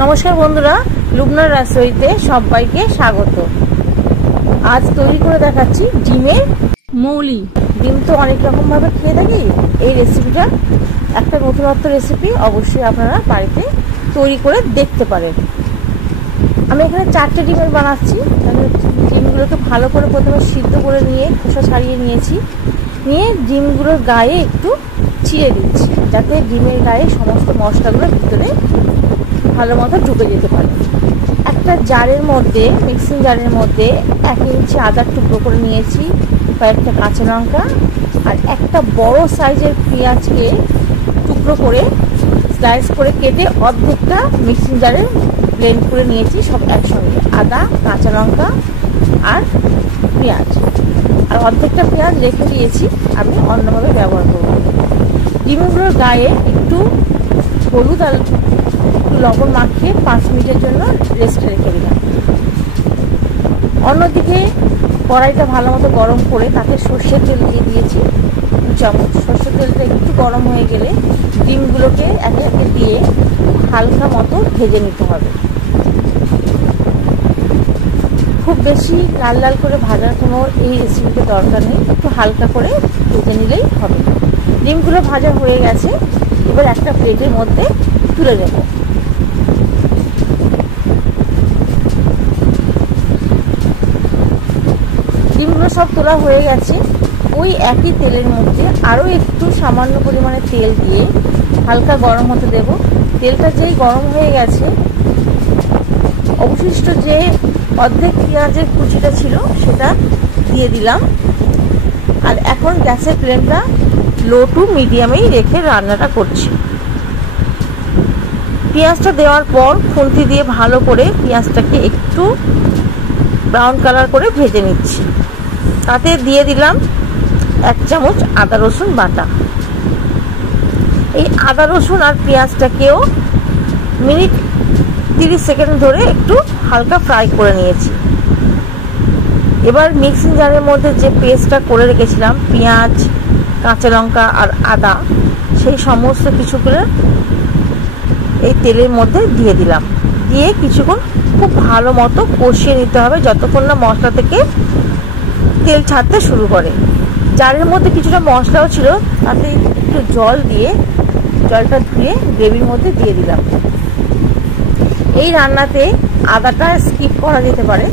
নমস্কার বন্ধুরা, লুবনার রাসোইতে সবাইকে স্বাগত। আজ তৈরি করে দেখাচ্ছি ডিমের মৌলি। ডিম তো অনেক রকম ভাবে খেয়ে থাকি, এই রেসিপিটা একটা নতুনত্ব রেসিপি। অবশ্যই আপনারা বাড়িতে তৈরি করে দেখতে পারেন। আমি এখানে 4টে ডিমের বানাচ্ছি। ডিমগুলোকে ভালো করে প্রথমে সিদ্ধ করে নিয়ে খোসা ছাড়িয়ে নিয়েছি। নিয়ে ডিমগুলোর গায়ে একটু চিড়ে দিচ্ছি, যাতে ডিমের গায়ে সমস্ত মশলাগুলো ভিতরে ভালো মতো ঢুকে যেতে পারে। একটা জারের মধ্যে, মিক্সিং জারের মধ্যে 1 ইঞ্চি আদার টুকরো করে নিয়েছি, কয়েকটা কাঁচা লঙ্কা আর একটা বড় সাইজের পেঁয়াজকে টুকরো করে স্লাইস করে কেটে অর্ধেকটা মিক্সিং জারে ব্লেন্ড করে নিয়েছি। সব একসঙ্গে আদা, কাঁচা লঙ্কা আর পেঁয়াজ, আর অর্ধেকটা পেঁয়াজ রেখে দিয়েছি, আমি অন্যভাবে ব্যবহার করব। ডিমগুলোর গায়ে একটু হলুদ আর লবণ মাখিয়ে 5 মিনিটের জন্য রেস্টে রেখে দিলাম। অন্যদিকে কড়াইটা ভালো মতো গরম করে তাতে সর্ষের তেল দিয়ে দিয়েছি 2 চামচ। সর্ষের তেলটা একটু গরম হয়ে গেলে ডিমগুলোকে একে একে দিয়ে হালকা মতো ভেজে নিতে হবে। খুব বেশি লাল লাল করে ভাজার কোনো এই রেসিপিতে দরকার নেই, একটু হালকা করে ভেজে নিলেই হবে। ডিমগুলো ভাজা হয়ে গেছে, এবার একটা প্লেটের মধ্যে তুলে নেব। ডিমগুলো সব তোলা হয়ে গেছে। ওই একই তেলের মধ্যে আরও একটু সামান্য পরিমাণে তেল দিয়ে হালকা গরম হতে দেব। তেলটা যেই গরম হয়ে গেছে, অবশিষ্ট যে অর্ধেক পেঁয়াজের কুচিটা ছিল সেটা দিয়ে দিলাম। আর এখন গ্যাসের ফ্লেমটা লো টু মিডিয়ামেই রেখে রান্নাটা করছি। পেঁয়াজটা দেওয়ার পর খুন্তি দিয়ে ভালো করে পেঁয়াজটাকে একটু ব্রাউন কালার করে ভেজে নিচ্ছি। তাতে দিয়ে দিলাম 1 চামচ আদা রসুন বাটা। এই আদা রসুন আর পেঁয়াজটাকেও মিনিট 30 সেকেন্ড ধরে একটু হালকা ফ্রাই করে নিয়েছি। এবার মিক্সিং জারের মধ্যে যে পেস্টটা করে রেখেছিলাম, পেঁয়াজ, কাঁচা লঙ্কা আর আদা, সেই সমস্ত কিছুগুলো এই তেলের মধ্যে দিয়ে দিলাম। দিয়ে কিছুক্ষণ খুব ভালো মতো কষিয়ে নিতে হবে, যতক্ষণ না মশলা থেকে তেল ছাড়তে শুরু করে। জারের মধ্যে কিছুটা মশলাও ছিল, তাতে একটু জল দিয়ে জলটা ধুয়ে গ্রেভির মধ্যে দিয়ে দিলাম। এই রান্নাতে আদাটা স্কিপ করা যেতে পারে,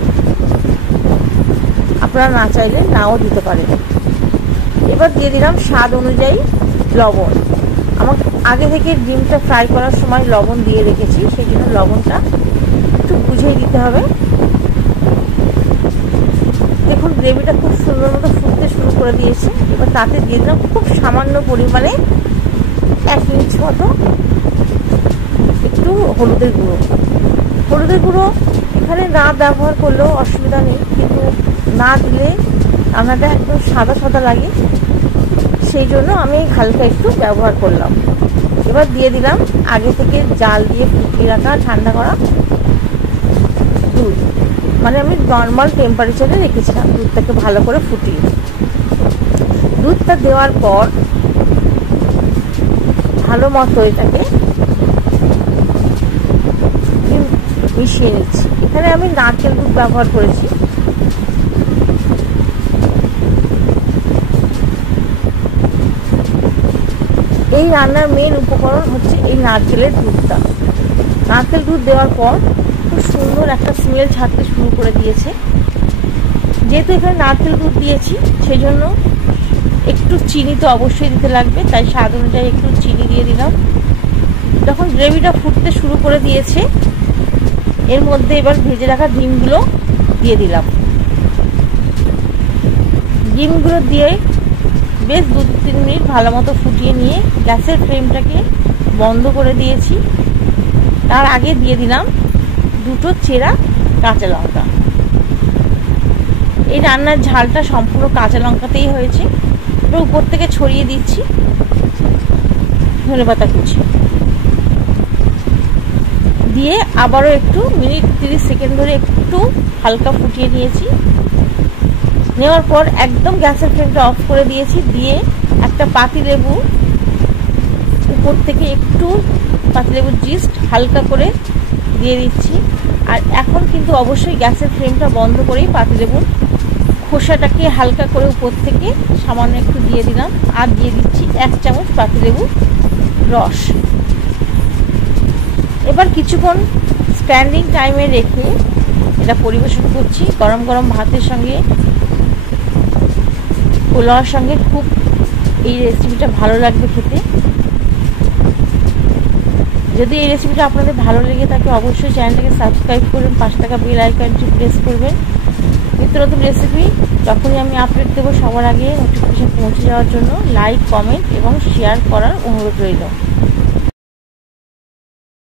আপনারা না চাইলে নাও দিতে পারেন। এবার দিয়ে দিলাম স্বাদ অনুযায়ী লবণ। আমাকে আগে থেকে ডিমটা ফ্রাই করার সময় লবণ দিয়ে রেখেছি, সেই জন্য লবণটা একটু বুঝেই দিতে হবে। দেখুন গ্রেভিটা খুব সুন্দর মতো ফুটতে শুরু করে দিয়েছে। এবার তাতে দিয়ে দিলাম খুব সামান্য পরিমাণে 1 ইঞ্চ মতো একটু হলুদের গুঁড়ো। হলুদের গুঁড়ো এখানে না ব্যবহার করলেও অসুবিধা নেই, কিন্তু না দিলে রান্নাটা একদম সাদা সাদা লাগে, সেই জন্য আমি হালকা একটু ব্যবহার করলাম। এবার দিয়ে দিলাম আগে থেকে জাল দিয়ে ফুটিয়ে রাখা ঠান্ডা করা দুধ। মানে আমি নর্মাল টেম্পারেচারে রেখেছিলাম দুধটাকে ভালো করে ফুটিয়ে। দুধটা দেওয়ার পর ভালো মতো এটাকে মিশিয়ে নিচ্ছি। এখানে আমি নারকেল দুধ ব্যবহার করেছি। এই রান্নার মেন উপকরণ হচ্ছে এই নারকেলের দুধটা। নারকেল দুধ দেওয়ার পর খুব সুন্দর একটা স্মেল ছাড়তে শুরু করে দিয়েছে। যেহেতু এখানে নারকেল দুধ দিয়েছি, সেই জন্য একটু চিনি তো অবশ্যই দিতে লাগবে, তাই স্বাদ অনুযায়ী একটু চিনি দিয়ে দিলাম। যখন গ্রেভিটা ফুটতে শুরু করে দিয়েছে, এর মধ্যে এবার ভেজে রাখা ডিমগুলো দিয়ে দিলাম। ডিমগুলো দিয়ে বেশ 2-3 মিনিট ভালো মতো ফুটিয়ে নিয়ে গ্যাসের ফ্লেমটাকে বন্ধ করে দিয়েছি। তার আগে দিয়ে দিলাম 2টো চেরা কাঁচা লঙ্কা। এই রান্নার ঝালটা সম্পূর্ণ কাঁচা লঙ্কাতেই হয়েছে। এবার উপর থেকে ছড়িয়ে দিচ্ছি ধনেপাতা কুচি দিয়ে আবারও একটু মিনিট 30 সেকেন্ড ধরে একটু হালকা ফুটিয়ে নিয়েছি। নেওয়ার পর একদম গ্যাসের ফ্লেমটা অফ করে দিয়েছি। দিয়ে একটা পাতিলেবু উপর থেকে একটু পাতিলেবুর জিস্ট হালকা করে দিয়ে দিচ্ছি। আর এখন কিন্তু অবশ্যই গ্যাসের ফ্লেমটা বন্ধ করেই পাতিলেবুর খোসাটাকে হালকা করে উপর থেকে সামান্য একটু দিয়ে দিলাম। আর দিয়ে দিচ্ছি 1 চামচ পাতিলেবুর রস। এবার কিছুক্ষণ স্ট্যান্ডিং টাইমে রেখে এটা পরিবেশন করছি। গরম গরম ভাতের সঙ্গে, পোলাওর সঙ্গে খুব এই রেসিপিটা ভালো লাগবে খেতে। যদি এই রেসিপিটা আপনাদের ভালো লেগে থাকে অবশ্যই চ্যানেলটাকে সাবস্ক্রাইব করবেন, পাশে থাকা বেল আইকনটি প্রেস করবেন। নিত্য নতুন রেসিপি যখনই আমি আপলোড দেবো সবার আগে নোটিফিকেশন পৌঁছে যাওয়ার জন্য লাইক, কমেন্ট এবং শেয়ার করার অনুরোধ রইল।